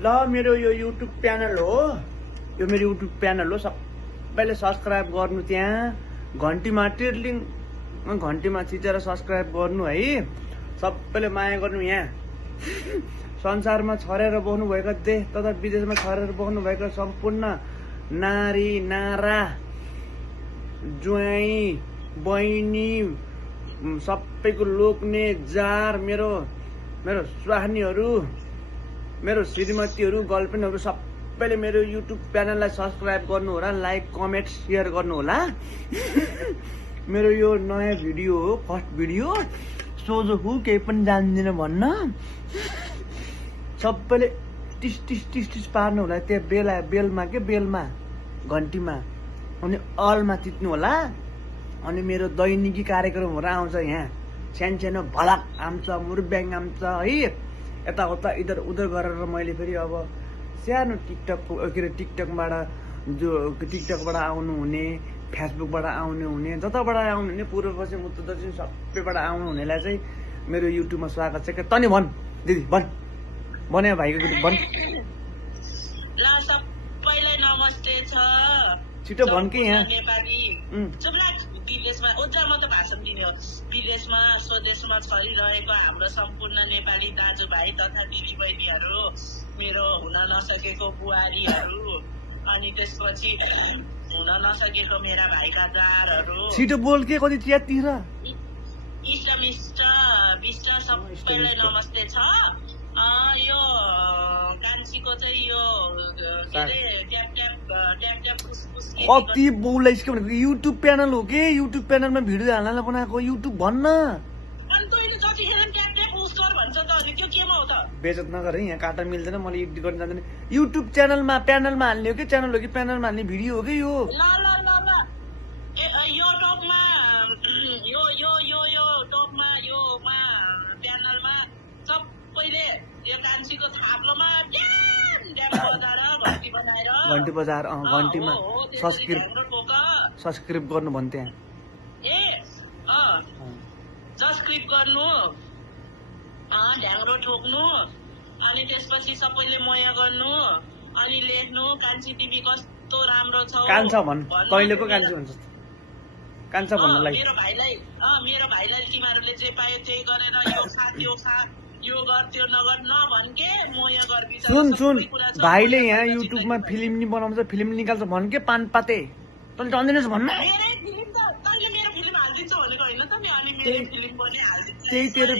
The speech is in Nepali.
ल मेरो यो युट्युब च्यानल हो, यो मेरो युट्युब च्यानल हो। सबैले सब्सक्राइब गर्नु, त्यहाँ घन्टीमा टिर्लिङ घन्टीमा थिचेर सब्सक्राइब गर्नु है। सबैले माया गर्नु। यहाँ संसारमा छरेर बस्नु भएको देश तथा विदेशमा छरेर बस्नु भएको सम्पूर्ण नारी नारा ज्वाइँ बहिनी सबैको लोग्ने जार मेरो स्वाहनीहरू मेरो श्रीमतीहरू गर्लफ्रेन्डहरू सबैले मेरो युट्युब च्यानललाई सब्सक्राइब गर्नु होला, लाइक कमेन्ट सेयर गर्नु होला। मेरो यो नयाँ भिडियो हो, फर्स्ट भिडियो। सोझो हु केही पनि जान्दिन भन्न सबैले टिस टिस टिस टिस पार्नु होला। त्यहाँ बेलमा के बेलमा घन्टीमा अनि अलमा थिच्नु होला। अनि मेरो दैनिकी कार्यक्रमहरू आउँछ यहाँ। सानो भलक आउँछ, मुरब्याङ आउँछ है। यताउता इधर उधर गरेर मैले फेरि अब सानो टिकटकबाट आउनु हुने, फेसबुकबाट आउनु हुने, जताबाट आउनु हुने, पूर्व पश्चिम उत्तर दक्षिण सबैबाट आउनु हुनेलाई चाहिँ मेरो युट्युबमा स्वागत छ। तनी भन् दिदी, भने भाइको भन्। सबैलाई नमस्ते छ। छिटो भन् कि यहाँ विदेशमा म त भाषण दिने हो। विदेशमा स्वदेशमा छरिरहेको हाम्रो सम्पूर्ण नेपाली दाजुभाइ तथा दिदीबहिनीहरू, मेरो हुन नसकेको बुहारीहरू, अनि त्यसपछि हुन नसकेको मेरा भाइका जारहरू, छिटो बोल के कति चियातिर इष्टमिष्ट विष्ट सबैलाई नमस्ते छ। यो कान्छीको चाहिँ यो कति बोलाइस् के भनेको युट्युब च्यानल हो के? युट्युब च्यानलमा भिडियो हाल्नलाई बनाएको युट्युब भन्न। बेजत नगर है, यहाँ काट्न मिल्दैन, मैले एडिट गर्न जान्दैन। युट्युब च्यानलमा प्यानलमा हाल्ने हो कि च्यानल हो कि प्यानलमा हाल्ने भिडियो हो कि यो? घन्टी बजाएर घन्टीमा सब्सक्राइब गर्नु भन् त्यहाँ। सब्सक्राइब गर्नु, ढ्याङ्ग्रो ठोक्नु, अनि त्यसपछि सबैले मया गर्नु, अनि लेख्नु कान्छी टिभी कस्तो राम्रो छ। कान्छ भन्, कहिले पो कान्छी भन्छ? कान्छ भन्नलाई मेरो भाइलाई तिमीहरूले जे पायो त्यही गरेर यो खा त्यो खा, यो गर त्यो नगर नभन् के, मया गर्बी। सुन भाइले यहाँ युट्युबमा फिल्म नि बनाउँछ, फिल्म निकाल्छ भन् के? पान पाते तैँले जान्दैनस् भन्न? मेरो फिल्म हालिदिन्छ भनेको होइन त नि? अनि मेरो फिल्म पनि हालिदिन्छ। त्यही तेरो